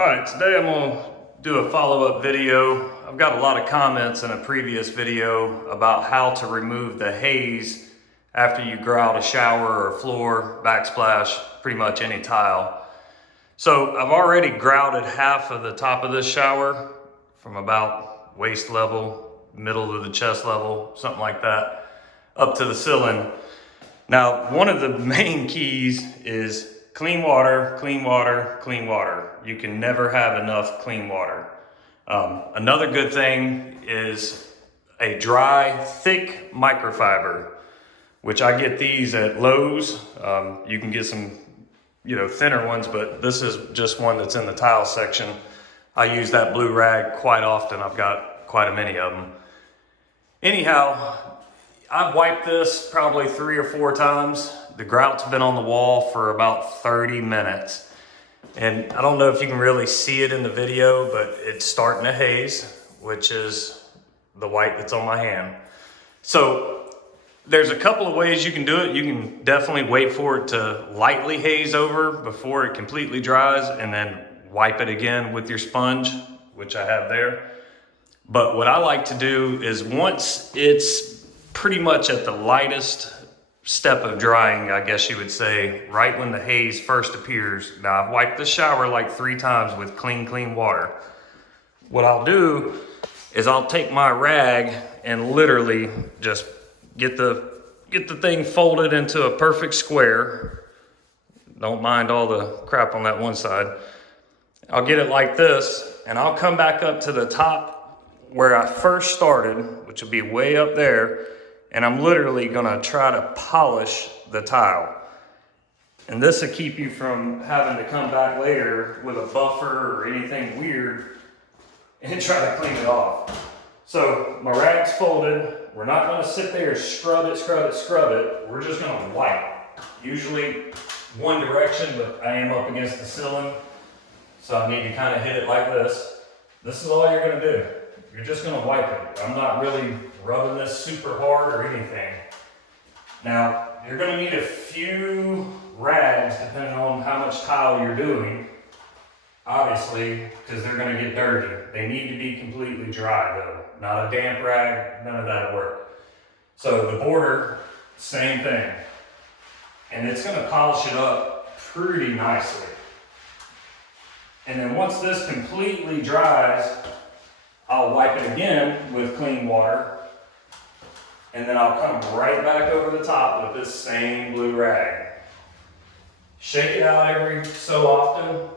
All right, today I'm gonna do a follow-up video. I've got a lot of comments in a previous video about how to remove the haze after you grout a shower or floor, backsplash, pretty much any tile. So I've already grouted half of the top of this shower from about waist level, middle of the chest level, something like that, up to the ceiling. Now, one of the main keys is clean water, clean water, clean water. You can never have enough clean water. Another good thing is a dry, thick microfiber, which I get these at Lowe's. You can get some, thinner ones, but this is just one that's in the tile section. I use that blue rag quite often. I've got quite a many of them. Anyhow, I've wiped this probably 3 or 4 times. The grout's been on the wall for about 30 minutes. And I don't know if you can really see it in the video, but it's starting to haze, which is the white that's on my hand. So there's a couple of ways you can do it. You can definitely wait for it to lightly haze over before it completely dries and then wipe it again with your sponge, which I have there. But what I like to do is once it's pretty much at the lightest step of drying, I guess you would say, right when the haze first appears. Now, I've wiped the shower like 3 times with clean water. What I'll do is I'll take my rag and literally just get the thing folded into a perfect square. Don't mind all the crap on that one side. I'll get it like this, and I'll come back up to the top where I first started, which will be way up there, and I'm literally gonna try to polish the tile. And this will keep you from having to come back later with a buffer or anything weird and try to clean it off. So my rag's folded. We're not gonna sit there and scrub it. We're just gonna wipe. Usually one direction, but I am up against the ceiling, so I need to kind of hit it like this. This is all you're gonna do. You're just gonna wipe it. I'm not really rubbing this super hard or anything. Now, you're gonna need a few rags depending on how much tile you're doing, obviously, because they're gonna get dirty. They need to be completely dry though. Not a damp rag, none of that'll work. So the border, same thing. And it's gonna polish it up pretty nicely. And then once this completely dries, I'll wipe it again with clean water, and then I'll come right back over the top with this same blue rag. Shake it out every so often.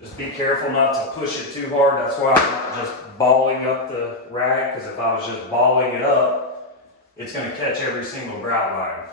Just be careful not to push it too hard. That's why I'm not just balling up the rag, because if I was just balling it up, it's gonna catch every single grout line.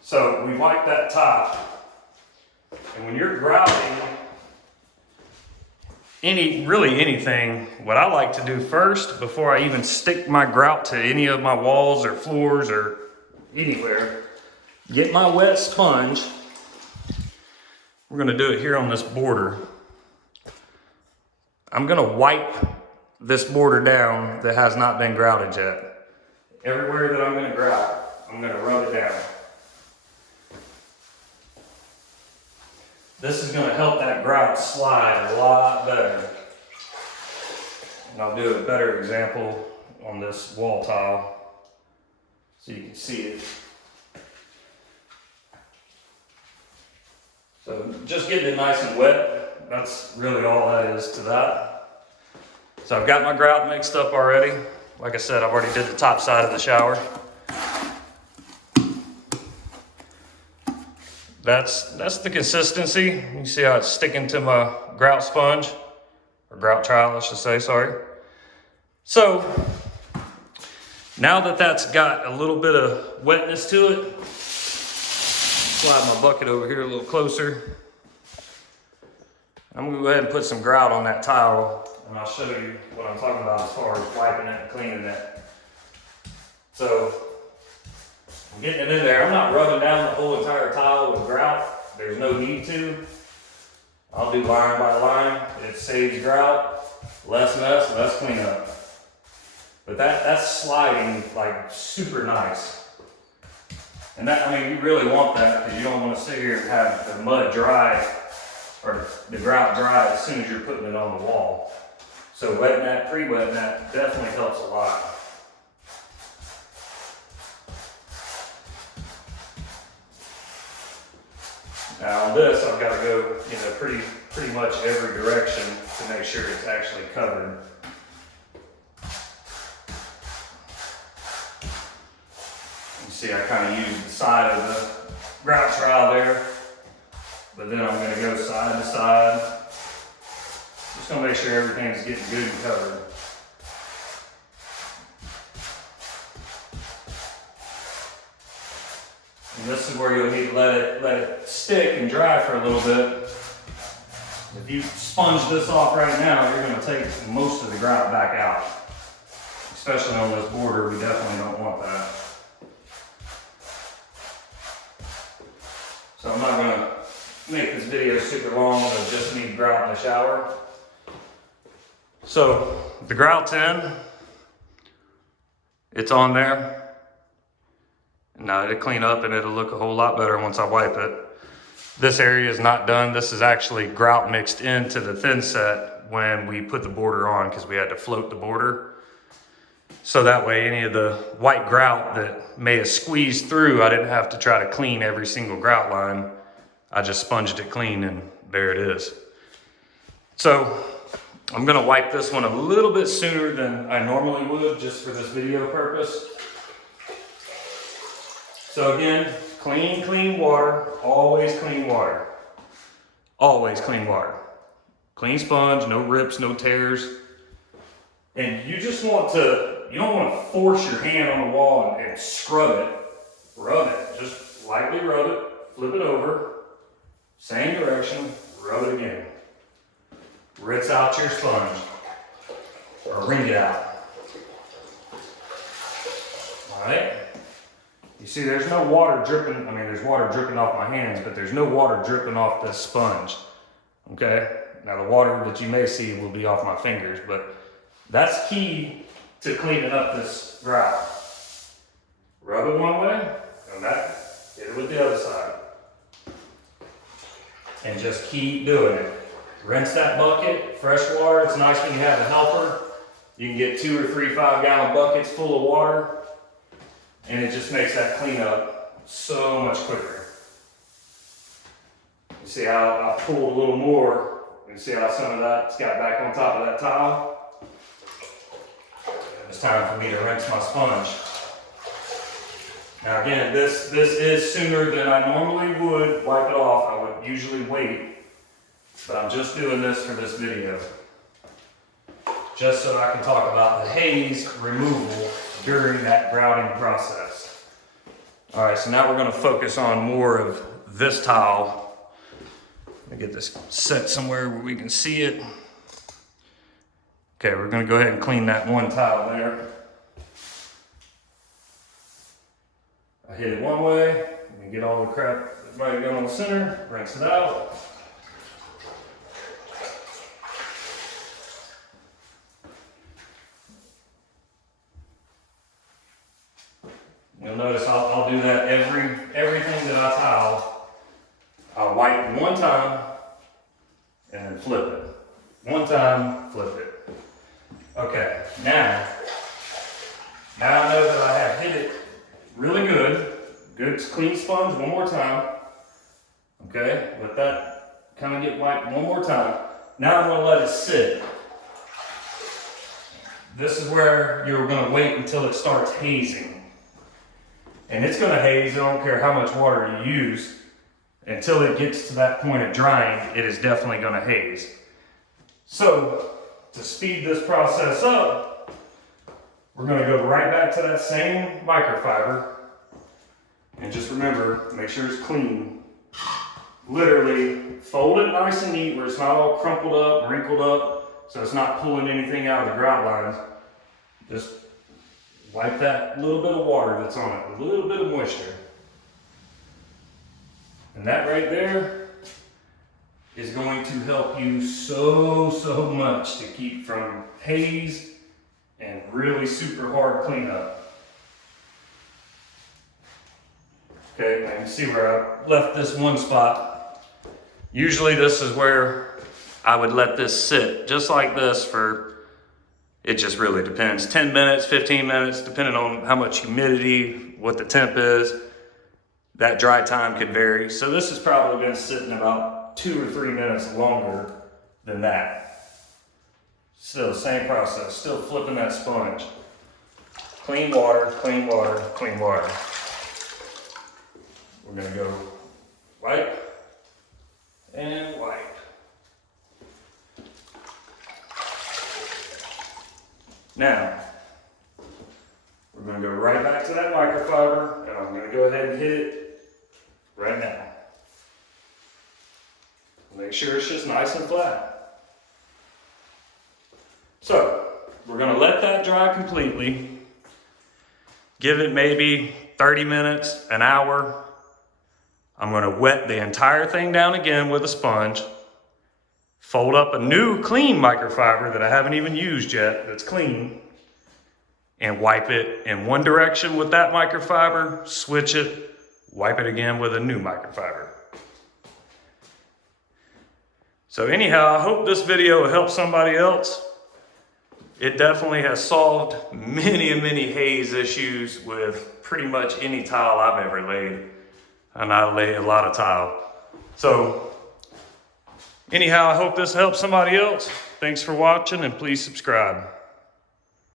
So we wipe that top, and when you're grouting, anything, what I like to do first, before I even stick my grout to any of my walls or floors or anywhere, get my wet sponge. We're gonna do it here on this border. I'm gonna wipe this border down that has not been grouted yet. Everywhere that I'm gonna grout, I'm gonna rub it down. This is gonna help that grout slide a lot better. And I'll do a better example on this wall tile so you can see it. So just getting it nice and wet, that's really all that is to that. So I've got my grout mixed up already. Like I said, I've already did the top side of the shower. That's the consistency. You can see how it's sticking to my grout sponge, or grout trowel, I should say, sorry. So, now that that's got a little bit of wetness to it, slide my bucket over here a little closer. I'm gonna go ahead and put some grout on that tile, and I'll show you what I'm talking about as far as wiping it and cleaning it. So, I'm getting it in there. I'm not rubbing down the whole entire tile with grout. There's no need to. I'll do line by line. It saves grout, less mess, less cleanup. But that's sliding like super nice. And that, I mean, you really want that because you don't want to sit here and have the mud dry or the grout dry as soon as you're putting it on the wall. So wet mat, pre-wet mat definitely helps a lot. Now on this, I've got to go, pretty much every direction to make sure it's actually covered. You see, I kind of use the side of the grout trowel there, but then I'm going to go side to side. Just going to make sure everything's getting good and covered. And this is where you'll need to let it stick and dry for a little bit. If you sponge this off right now, you're going to take most of the grout back out. Especially on this border, we definitely don't want that. So I'm not going to make this video super long of just me grout in the shower. So the grout's in, it's on there. Now it'll clean up and it'll look a whole lot better once I wipe it. This area is not done. This is actually grout mixed into the thin set when we put the border on, because we had to float the border. So that way any of the white grout that may have squeezed through, I didn't have to try to clean every single grout line. I just sponged it clean and there it is. So I'm gonna wipe this one a little bit sooner than I normally would, just for this video purpose. So again, clean water, always clean water. Always clean water. Clean sponge, no rips, no tears. And you just want to, you don't want to force your hand on the wall and scrub it, rub it. Just lightly rub it, flip it over, same direction, rub it again. Rinse out your sponge, or wring it out. All right. You see, there's no water dripping. I mean, there's water dripping off my hands, but there's no water dripping off this sponge. Okay? Now, the water that you may see will be off my fingers, but that's key to cleaning up this grout. Rub it one way, and hit it with the other side. And just keep doing it. Rinse that bucket, fresh water. It's nice when you have a helper. You can get 2 or 3 5-gallon buckets full of water, and it just makes that cleanup so much quicker. You see how I pulled a little more. You see how some of that's got back on top of that tile? It's time for me to rinse my sponge. Now again, this is sooner than I normally would wipe it off. I would usually wait, but I'm just doing this for this video, just so I can talk about the haze removal during that grouting process. All right, so now we're gonna focus on more of this tile. Let me get this set somewhere where we can see it. Okay, we're gonna go ahead and clean that one tile there. I hit it one way, and get all the crap right down the center, rinse it out. You'll notice I'll do that everything that I tile. I'll wipe one time and then flip it. One time, flip it. Okay, now I know that I have hit it really good. Good clean sponge one more time. Okay, let that kind of get wiped one more time. Now I'm gonna let it sit. This is where you're gonna wait until it starts hazing. And it's gonna haze, I don't care how much water you use. Until it gets to that point of drying, it is definitely gonna haze. So, to speed this process up, we're gonna go right back to that same microfiber. And just remember, make sure it's clean. Literally, fold it nice and neat where it's not all crumpled up, wrinkled up, so it's not pulling anything out of the grout lines. Just wipe that little bit of water that's on it, a little bit of moisture. And that right there is going to help you so much to keep from haze and really super hard cleanup. Okay, now you can see where I left this one spot. Usually this is where I would let this sit just like this for, it just really depends, 10 minutes, 15 minutes, depending on how much humidity, what the temp is. That dry time could vary. So this has probably been sitting about 2 or 3 minutes longer than that. Still, same process, still flipping that sponge. Clean water, clean water, clean water. We're gonna go wipe and wipe. Now, we're gonna go right back to that microfiber, and I'm gonna go ahead and hit it right now. Make sure it's just nice and flat. So, we're gonna let that dry completely. Give it maybe 30 minutes, an hour. I'm gonna wet the entire thing down again with a sponge. Fold up a new clean microfiber that I haven't even used yet, that's clean, and wipe it in one direction with that microfiber, switch it, wipe it again with a new microfiber. So anyhow, I hope this video will help somebody else. It definitely has solved many haze issues with pretty much any tile I've ever laid. And I lay a lot of tile. So anyhow, I hope this helps somebody else. Thanks for watching, and please subscribe.